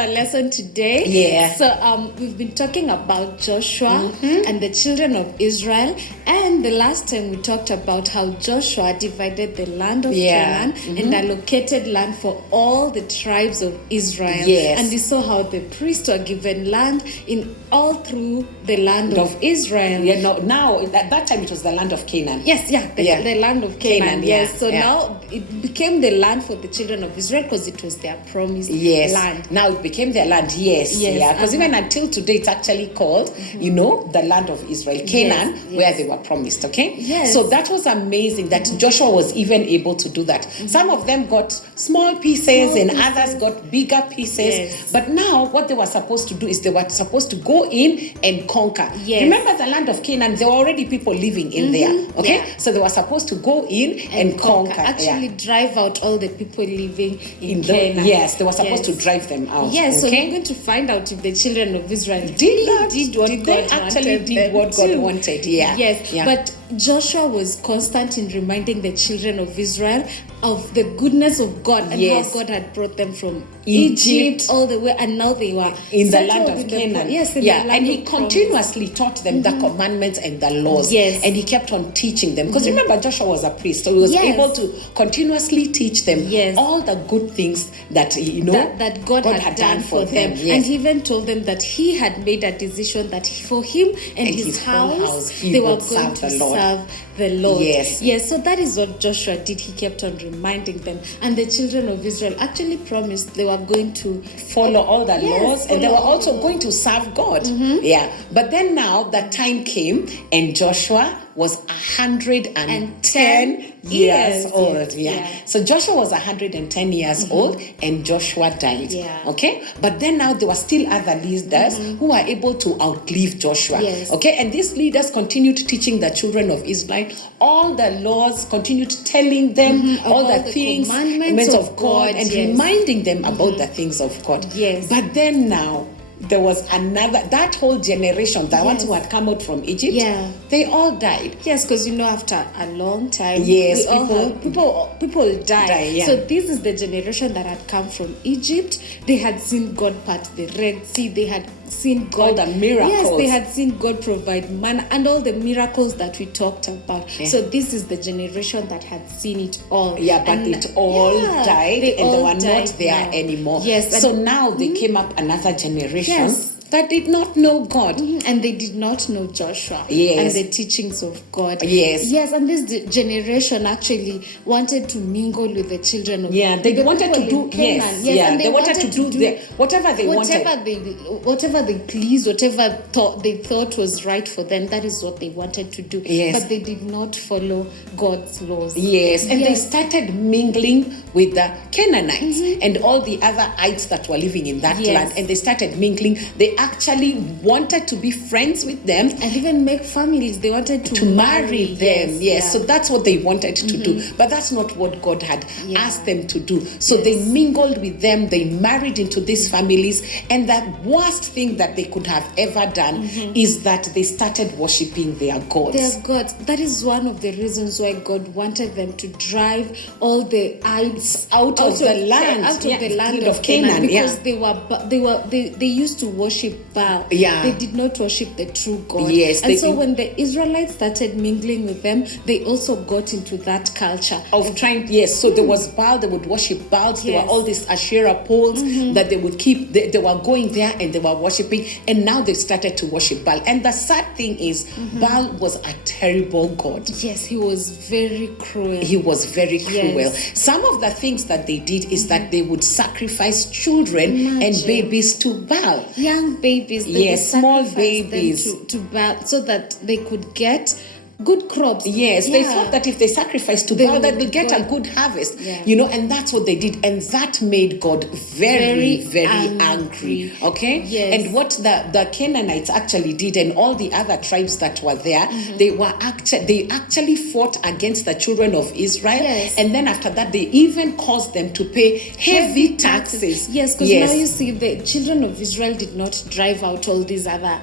our lesson today. Yeah. So we've been talking about Joshua and the children of Israel. And the last time we talked about how Joshua divided the land of Canaan and allocated land for all the tribes of Israel. Yes. And we saw how the priests were given land in all through the land of Israel. Yeah, no, now at that time it was the land of Canaan. Yes, the land of Canaan. Yes, so yeah. now it became the land for the children of Israel because it was their promised land. Now it became their land. Yes. Yeah. Because even until today, it's actually called, the land of Israel, Canaan, where they were promised. Okay. Yes. So that was amazing that Joshua was even able to do that. Some of them got small pieces and others got bigger pieces. Yes. But now what they were supposed to do is they were supposed to go in and conquer. Yes. Remember the land of Canaan, there were already people living in there. Okay. Yeah. So they were supposed to go in and conquer. Actually drive out all the people living in Canaan. Yes, they were supposed to drive them out. Yes, okay? so we're going to find out if the children of Israel did what God wanted. Yeah. Yes, yeah. but Joshua was constant in reminding the children of Israel of the goodness of God and how God had brought them from Egypt all the way, and now they were in the land of Canaan. The land and he continuously taught them the commandments and the laws. Yes. And he kept on teaching them. Because remember, Joshua was a priest, so he was able to continuously teach them all the good things that that God had done for them. Yes. And he even told them that he had made a decision that for him and his house they were going to serve the Lord. Yes, so that is what Joshua did. He kept on reminding them, and the children of Israel actually promised they were going to follow all the laws, and they were also going to serve God. Yeah, but then now the time came, and Joshua was 110 years old. So Joshua was 110 years old, and Joshua died. Okay, but then now there were still other leaders who were able to outlive Joshua. Okay, and these leaders continued teaching the children of Israel all the laws, continued telling them all the things, commandments of God, and reminding them about the things of God. But then now there was that whole generation, the ones who had come out from Egypt, they all died. Yes, because after a long time, people die. So this is the generation that had come from Egypt. They had seen God part the Red Sea. They had seen God, all the miracles. Yes, they had seen God provide manna and all the miracles that we talked about. So this is the generation that had seen it all. But it all died, and they were not there anymore. So now they came up another generation that did not know God. And they did not know Joshua and the teachings of God. Yes, and this generation actually wanted to mingle with the children of God. They wanted to do and they wanted to do whatever they wanted. Whatever they pleased, whatever they thought was right for them, that is what they wanted to do. But they did not follow God's laws. And they started mingling with the Canaanites and all the other ites that were living in that land, and they started mingling. They actually wanted to be friends with them and even make families. They wanted to marry them. So that's what they wanted to do, but that's not what God had asked them to do. So they mingled with them, they married into these families, and the worst thing that they could have ever done is that they started worshiping their gods. That is one of the reasons why God wanted them to drive all the idols out of the land of Canaan, because they used to worship Baal. They did not worship the true God. And so when the Israelites started mingling with them, they also got into that culture of trying. So there was Baal, they would worship Baal. There were all these Asherah poles that they would keep. They were going there and they were worshiping, and now they started to worship Baal. And the sad thing is, Baal was a terrible god. He was very cruel. He was very cruel. Some of the things that they did is that they would sacrifice children and babies to Baal. Young babies. Small babies to Baal, so that they could get good crops. They thought that if they sacrificed to Baal, that they'll get a good harvest. And that's what they did, and that made God very, very angry. Okay. And what the Canaanites actually did, and all the other tribes that were there, they actually fought against the children of Israel, and then after that they even caused them to pay heavy taxes. Because now you see the children of Israel did not drive out all these other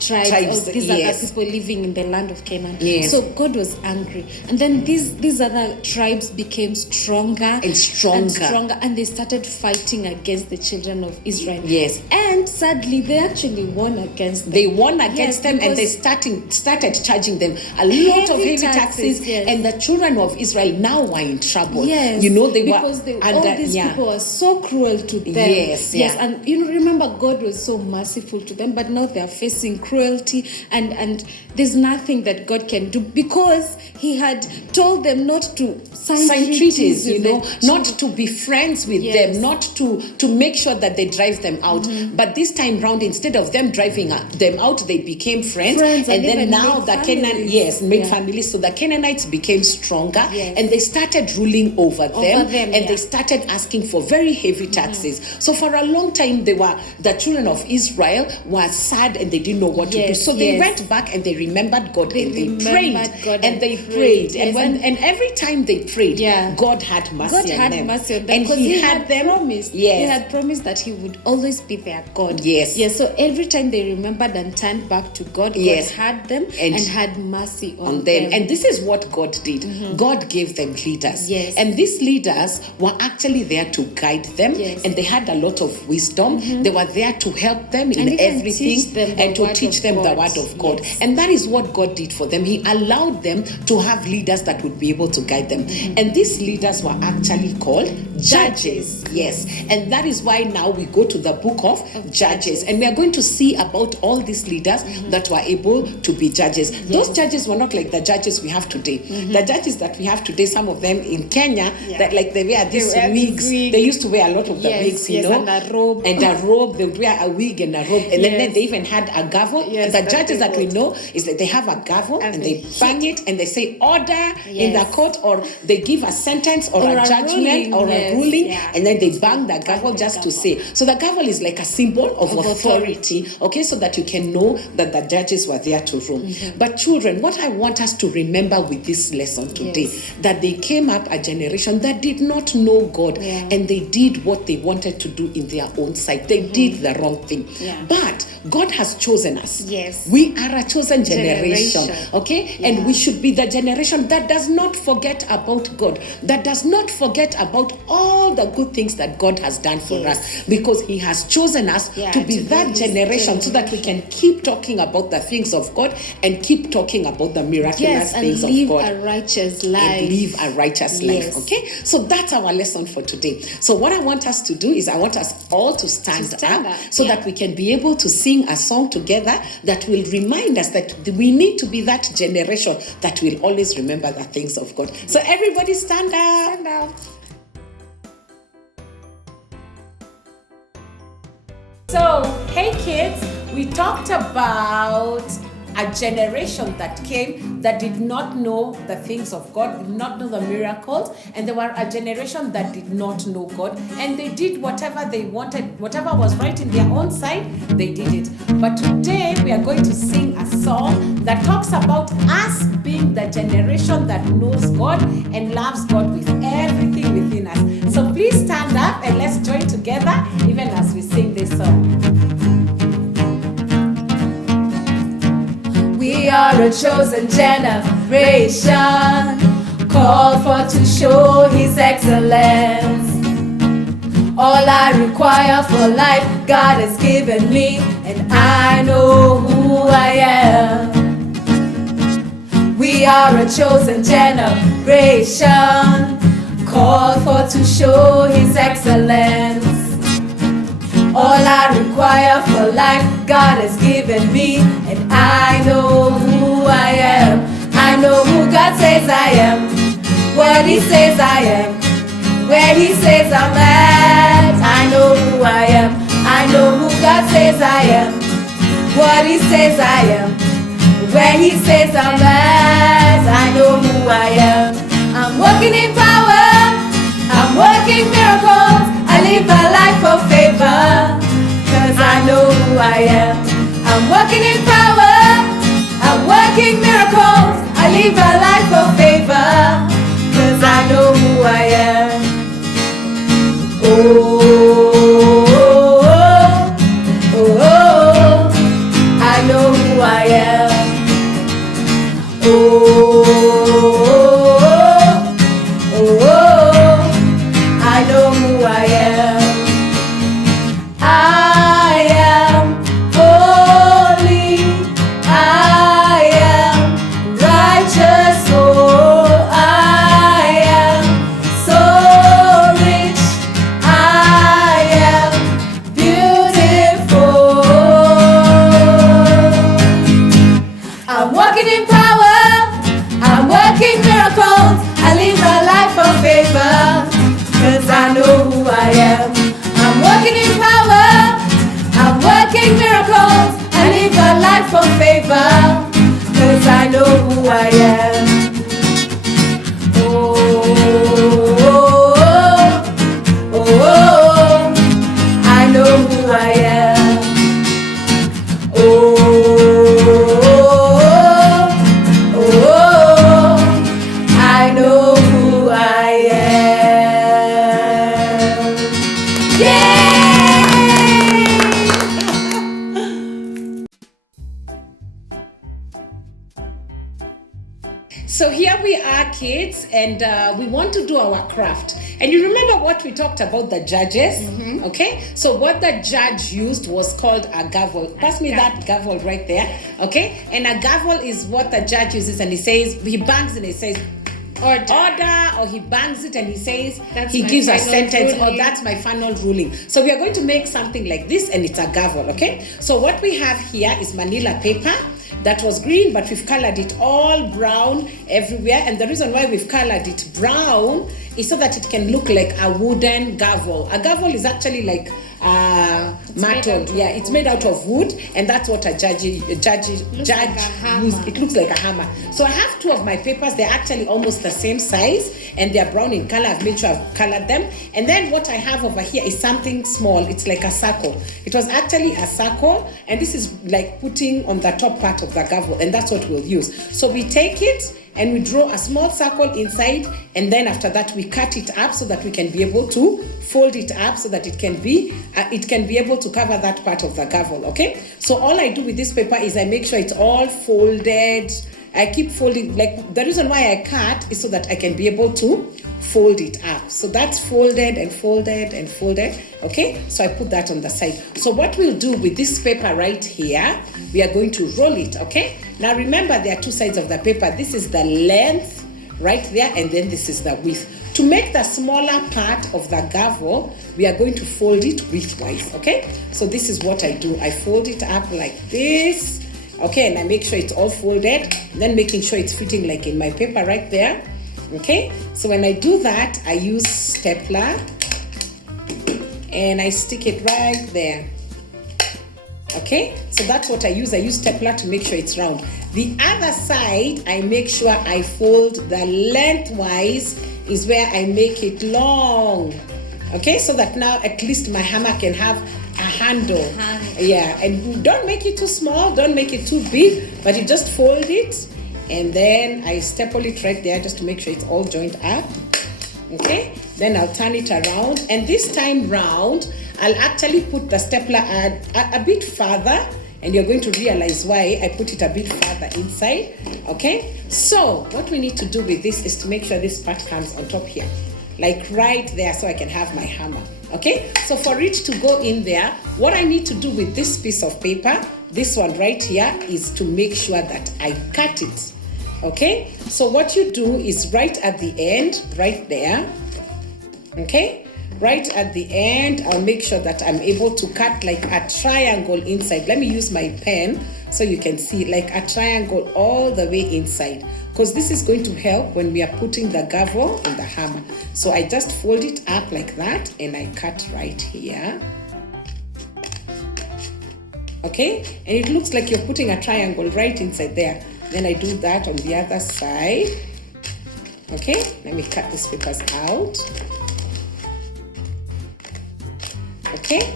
tribes or these other people living in the land of Canaan. Yes. So God was angry. And then these other tribes became stronger and stronger, and they started fighting against the children of Israel. Yes. And sadly, they actually won against them. They won against them, and they started charging them a lot of heavy taxes. And the children of Israel now were in trouble. Yes. They because were all these people were so cruel to them. Yes. And remember, God was so merciful to them, but now they are facing cruelty, and there's nothing that God can do, because He had told them not to sign treaties, not to be friends with them, not to make sure that they drive them out. But this time round, instead of them driving them out, they became friends and then now the Canaanites made families. So the Canaanites became stronger, and they started ruling over them, and they started asking for very heavy taxes. So for a long time, the children of Israel were sad and they didn't know what to do. So they went back and they remembered God, and they prayed. And every time they prayed, God had mercy on them. And He had promised. He had promised that He would always be their God. So every time they remembered and turned back to God, God had them and had mercy on them. And this is what God did. God gave them leaders. And these leaders were actually there to guide them, and they had a lot of wisdom. They were there to help them in everything and to teach them the word of God. And that is what God did for them. He allowed them to have leaders that would be able to guide them. And these leaders were actually called judges. Yes. And that is why now we go to the book of Judges, and we are going to see about all these leaders that were able to be judges. Those judges were not like the judges we have today. The judges that we have today, some of them in Kenya, that like they wear these wigs. They used to wear a lot of the wigs, and a robe. They would wear a wig and a robe, and then they even had a gavel. The judges that we know is that they have a gavel and they bang it and they say order in the court, or they give a sentence or a judgment or a ruling, and then they bang the gavel just to say. So the gavel is like a symbol of authority, okay, so that you can know that the judges were there to rule. But children, what I want us to remember with this lesson today, that they came up a generation that did not know God, and they did what they wanted to do in their own sight. They did the wrong thing. But God has chosen us. We are a chosen generation. Okay? And we should be the generation that does not forget about God, that does not forget about all the good things that God has done for us, because He has chosen us to be that generation so that we can keep talking about the things of God and keep talking about the miraculous things of God. And live a righteous life. And live a righteous life. Okay? So that's our lesson for today. So what I want us to do is I want us all to stand up so that we can be able to sing a song together that will remind us that we need to be that generation that will always remember the things of God. So everybody stand up. Stand up. So, hey kids, we talked about a generation that came that did not know the things of God, did not know the miracles, and there were a generation that did not know God, and they did whatever they wanted, whatever was right in their own sight, they did it. But today we are going to sing a song that talks about us being the generation that knows God and loves God with everything within us. So please stand up and let's join together even as we sing this song. We are a chosen generation, called for to show His excellence. All I require for life, God has given me, and I know who I am. We are a chosen generation, called for to show His excellence. All I require for life, God has given me, and I know who I am. I know who God says I am, what He says I am, where He says I'm at. I know who I am. I know who God says I am, what He says I am, where He says I'm at. I know who I am. I'm walking in power, I'm working miracles, I live a life of favor, 'cause I know who I am. I'm working in power, I'm working miracles, I live a life of favor, 'cause I know who I am. Oh, oh, oh, oh, I know who who I am. Oh, oh, oh, oh, oh, I know who I am. Oh, oh, oh, I know who I am. Yeah! So here we are, kids, and we want to do our craft. And you remember what we talked about, the judges? Okay? So what the judge used was called a gavel. Pass me that gavel right there. Okay? And a gavel is what the judge uses, and he bangs and he says, order, or he bangs it and he says, he gives a sentence, or that's my final ruling. So we are going to make something like this, and it's a gavel, okay? So what we have here is manila paper that was green, but we've colored it all brown everywhere. And the reason why we've colored it brown is so that it can look like a wooden gavel. A gavel is actually like metal. Yeah, it's made out of wood, and that's what a judge uses. It looks like a hammer. So I have two of my papers. They're actually almost the same size, and they're brown in color. I've made sure I've colored them. And then what I have over here is something small. It's like a circle. It was actually a circle, and this is like putting on the top part of the gavel, and that's what we'll use. So we take it and we draw a small circle inside, and then after that we cut it up so that we can be able to fold it up so that it can be able to cover that part of the gavel. Okay, so all I do with this paper is I make sure it's all folded. I keep folding. Like, the reason why I cut is so that I can be able to fold it up. So that's folded and folded and folded. Okay, so I put that on the side. So what we'll do with this paper right here, we are going to roll it. Okay, now remember there are two sides of the paper. This is the length right there, and then this is the width. To make the smaller part of the gavel, we are going to fold it widthwise. Okay, so this is what I do. I fold it up like this. Okay, and I make sure it's all folded, then making sure it's fitting like in my paper right there. Okay, so when I do that, I use stapler and I stick it right there. Okay, so that's what I use. I use stapler to make sure it's round. The other side, I make sure I fold the lengthwise is where I make it long. Okay, so that now at least my hammer can have a handle. Yeah, and don't make it too small, don't make it too big, but you just fold it, and then I staple it right there just to make sure it's all joined up. Okay, then I'll turn it around, and this time round I'll actually put the stapler a bit further, and you're going to realize why I put it a bit further inside. Okay, so what we need to do with this is to make sure this part comes on top here, like right there, so I can have my hammer. Okay, so for it to go in there, what I need to do with this piece of paper, this one right here, is to make sure that I cut it. Okay, so what you do is right at the end, right there, okay, right at the end, I'll make sure that I'm able to cut like a triangle inside. Let me use my pen so you can see, like a triangle all the way inside, because this is going to help when we are putting the gavel and the hammer. So I just fold it up like that, and I cut right here. Okay, and it looks like you're putting a triangle right inside there. Then I do that on the other side. Okay, let me cut these papers out. Okay,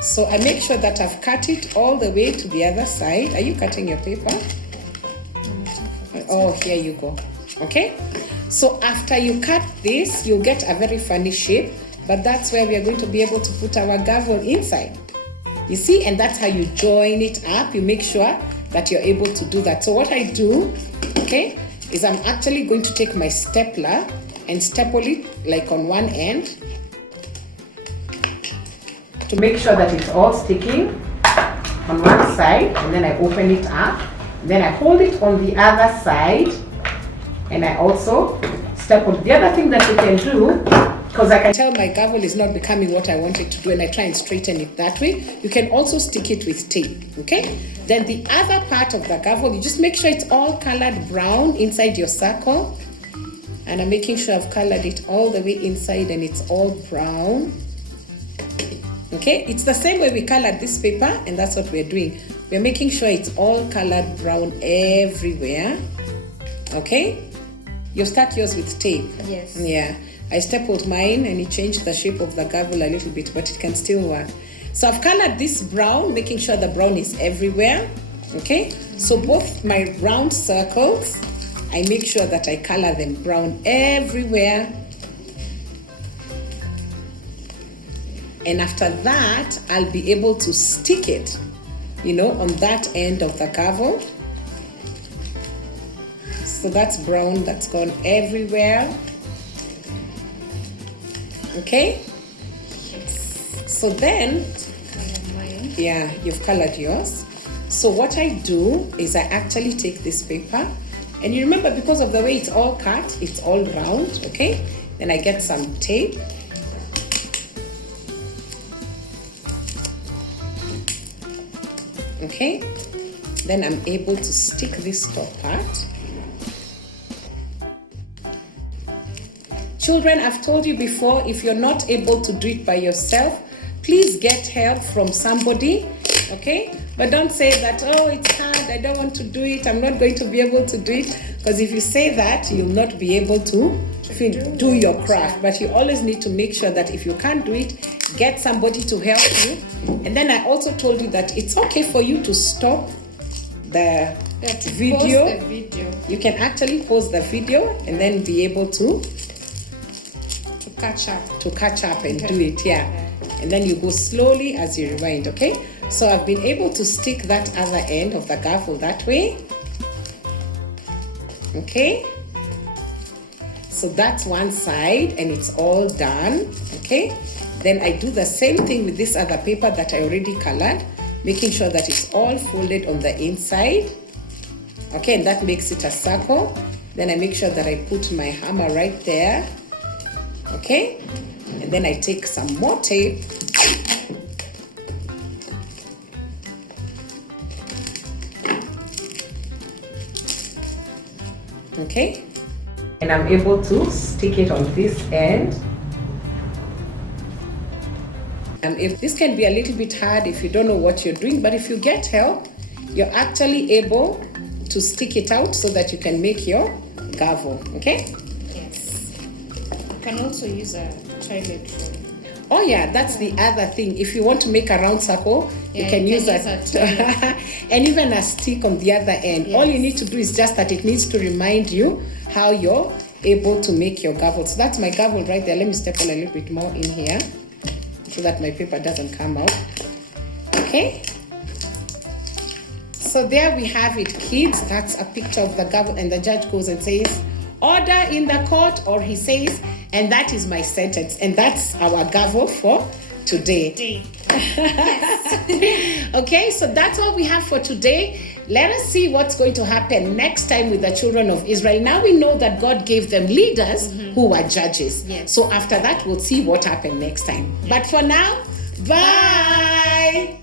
so I make sure that I've cut it all the way to the other side. Are you cutting your paper? Oh, here you go. Okay, so after you cut this, you'll get a very funny shape, but that's where we are going to be able to put our gavel inside. You see, and that's how you join it up. You make sure that you're able to do that. So what I do, okay, is I'm actually going to take my stapler and staple it like on one end to make sure that it's all sticking on one side, and then I open it up, then I hold it on the other side, and I also staple. The other thing that you can do, because I can tell my gavel is not becoming what I want it to do, and I try and straighten it that way, you can also stick it with tape. Okay, then the other part of the gavel, you just make sure it's all colored brown inside your circle, and I'm making sure I've colored it all the way inside and it's all brown. Okay, it's the same way we colored this paper, and that's what we're doing. We're making sure it's all colored brown everywhere. Okay? You start yours with tape. Yes. Yeah. I stapled mine and it changed the shape of the gavel a little bit, but it can still work. So I've colored this brown, making sure the brown is everywhere. Okay? So both my round circles, I make sure that I color them brown everywhere. And after that, I'll be able to stick it, on that end of the gavel. So that's brown, that's gone everywhere. Okay? Yes. So then, yeah, you've colored yours. So what I do is I actually take this paper, and you remember, because of the way it's all cut, it's all round, okay? Then I get some tape. Okay? Then I'm able to stick this top part. Children, I've told you before, if you're not able to do it by yourself, please get help from somebody, okay? But don't say that, oh, it's hard, I don't want to do it, I'm not going to be able to do it. Because if you say that, you'll not be able to do your craft. But you always need to make sure that if you can't do it, get somebody to help you. And then I also told you that it's okay for you to stop the video. Pause the video. You can actually pause the video and then be able to catch up and do it, yeah. And then you go slowly as you rewind, okay? So I've been able to stick that other end of the gavel that way. Okay? So that's one side and it's all done, okay? Then I do the same thing with this other paper that I already colored, making sure that it's all folded on the inside. Okay, and that makes it a circle. Then I make sure that I put my hammer right there. Okay, and then I take some more tape. Okay, and I'm able to stick it on this end. And if this can be a little bit hard if you don't know what you're doing, but if you get help, you're actually able to stick it out so that you can make your gavel, okay? You can also use a toilet roll. Oh yeah, that's the other thing. If you want to make a round circle, you can use a and even a stick on the other end. Yes. All you need to do is just that it needs to remind you how you're able to make your gavel. So that's my gavel right there. Let me step on a little bit more in here so that my paper doesn't come out. Okay. So there we have it, kids. That's a picture of the gavel, and the judge goes and says, "Order in the court," or he says, and that is my sentence. And that's our gavel for today. Okay, so that's all we have for today. Let us see what's going to happen next time with the children of Israel. Now we know that God gave them leaders who were judges. Yes. So after that, we'll see what happened next time. But for now, bye.